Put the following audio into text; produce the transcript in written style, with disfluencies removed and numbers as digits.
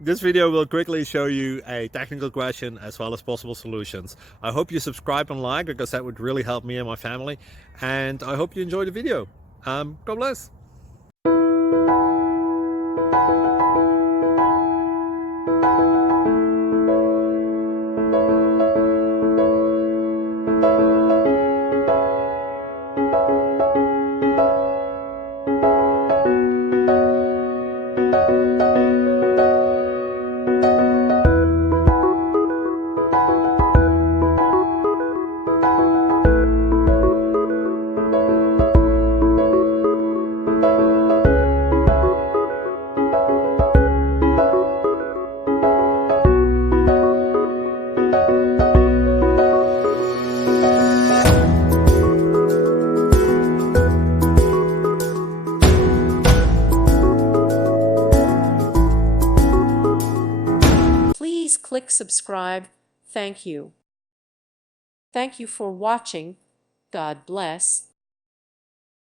This video will quickly show you a technical question as well as possible solutions. I hope you subscribe and like because that would really help me and my family. And I hope you enjoy the video. God bless. Please click subscribe. Thank you. Thank you for watching. God bless.